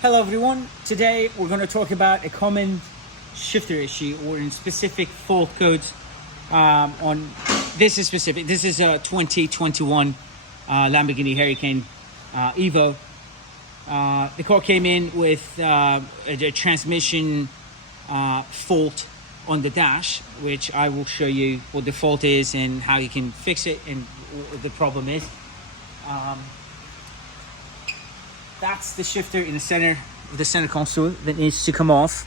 Hello everyone, today we're going to talk about a common shifter issue or in specific fault codes on this is specific. This is a 2021 Lamborghini Hurricane Evo. The car came in with a transmission fault on the dash, which I will show you what the fault is and how you can fix it and what the problem is. That's the shifter in the center console that needs to come off.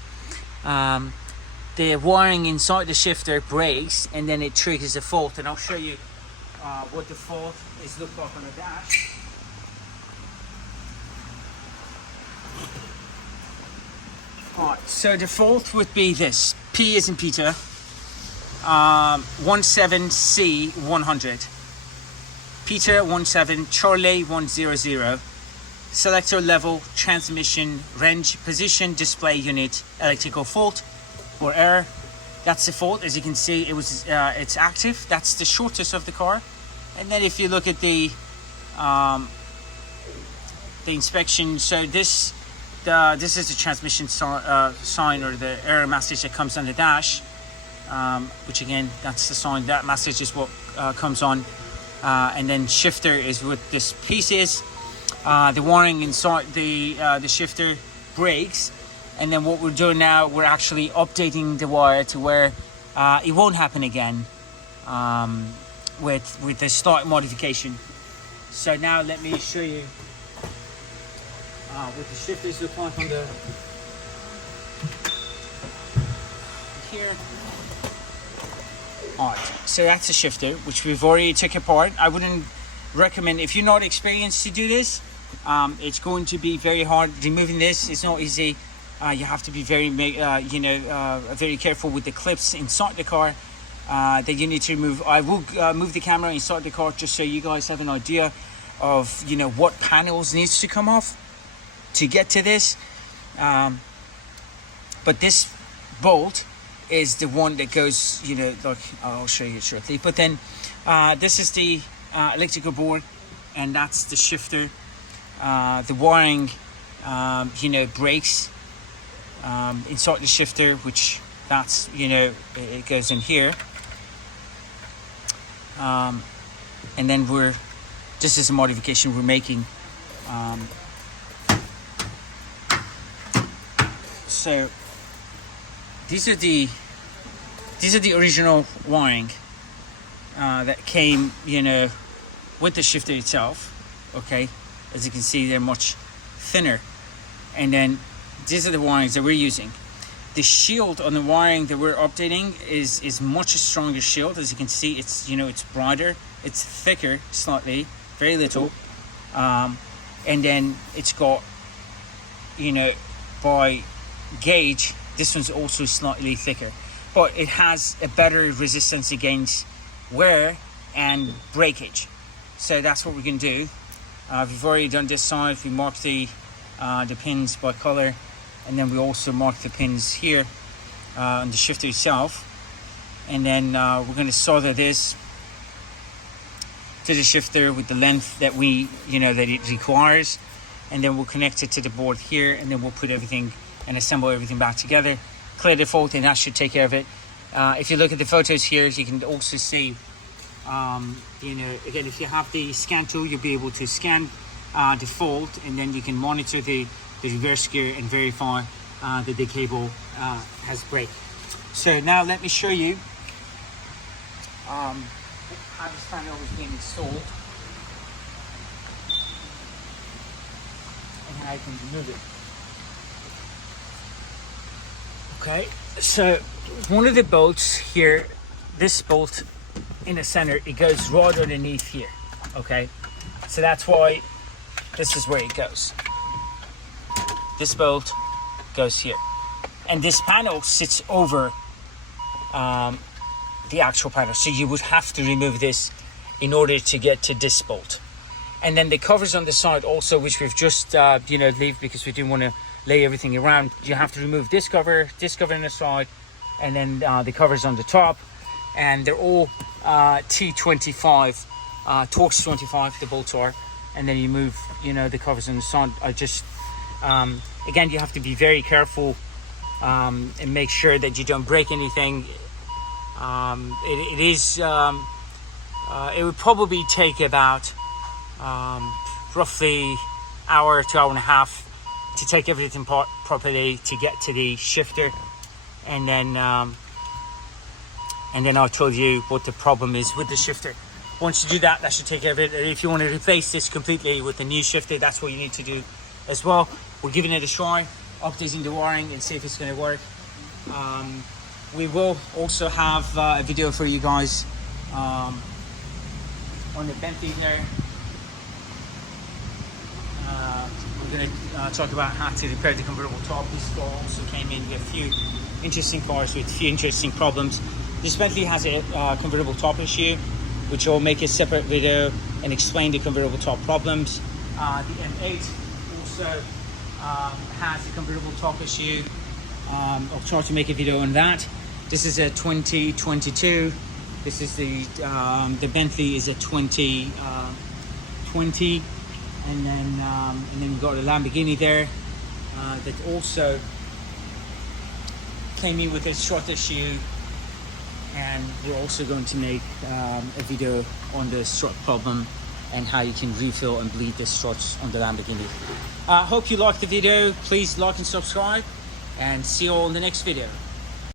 The wiring inside the shifter breaks and then it triggers a fault, and I'll show you what the fault is look like on the dash. Alright, so the fault would be this: P as in Peter, 17C100, Peter 17, Charlie 100. Selector level, transmission, range, position, display unit, electrical fault or error. That's the fault. As you can see, it's active. That's the shortest of the car. And then if you look at the inspection, so this is the transmission sign or the error message that comes on the dash, which again, that's the sign. That message is what comes on, and then shifter is what this piece is. The wiring inside the shifter breaks, and then what we're doing now, we're actually updating the wire to where it won't happen again with the start modification. So now let me show you what the shifters look like on the here. Alright, so that's a shifter which we've already took apart. I wouldn't recommend, if you're not experienced, to do this. It's going to be very hard removing this. It's not easy. You have to be very very careful with the clips inside the car that you need to remove. I will move the camera inside the car just so you guys have an idea of what panels needs to come off to get to this. But this bolt is the one that goes, like I'll show you shortly. But then this is the electrical board, and that's the shifter. The wiring breaks inside the shifter, which that's it goes in here, and then this is a modification we're making. So these are the original wiring that came with the shifter itself. Okay, as you can see, they're much thinner, and then these are the wirings that we're using. The shield on the wiring that we're updating is much stronger shield. As you can see, it's it's brighter, it's thicker slightly, very little, and then it's got by gauge, this one's also slightly thicker, but it has a better resistance against wear and breakage. So that's what we can do. We've already done this side. We marked the pins by color, and then we also marked the pins here on the shifter itself. And then we're going to solder this to the shifter with the length that that it requires, and then we'll connect it to the board here, and then we'll put everything and assemble everything back together, clear the fault, and that should take care of it. If you look at the photos here, you can also see again, if you have the scan tool, you'll be able to scan the fault, and then you can monitor the reverse gear and verify that the cable has break. So now let me show you how this panel is being installed and how I can remove it. Okay, so one of the bolts here, this bolt in the center, it goes right underneath here. Okay, so that's why this is where it goes. This bolt goes here, and this panel sits over the actual panel, so you would have to remove this in order to get to this bolt. And then the covers on the side also, which we've just leave because we didn't want to lay everything around. You have to remove this cover on the side, and then the covers on the top, and they're all T25 Torx 25, the bolts are. And then you move the covers on the side. I just Again, you have to be very careful and make sure that you don't break anything. It would probably take about roughly hour to hour and a half to take everything properly to get to the shifter, and then I'll tell you what the problem is with the shifter. Once you do that, that should take care of it. If you want to replace this completely with a new shifter, that's what you need to do as well. We're giving it a try, updating the wiring and see if it's going to work. We will also have a video for you guys on the Bentley there. We're going to talk about how to repair the convertible top. This car also came in with a few interesting cars with a few interesting problems. This Bentley has a convertible top issue, which will make a separate video and explain the convertible top problems. The M8 also has a convertible top issue. I'll try to make a video on that. This is a 2022. This is the Bentley is a 2020, and then we've got a Lamborghini there that also came in with a strut issue, and we're also going to make a video on the strut problem and how you can refill and bleed the struts on the Lamborghini. Hope you liked the video. Please like and subscribe, and see you all in the next video.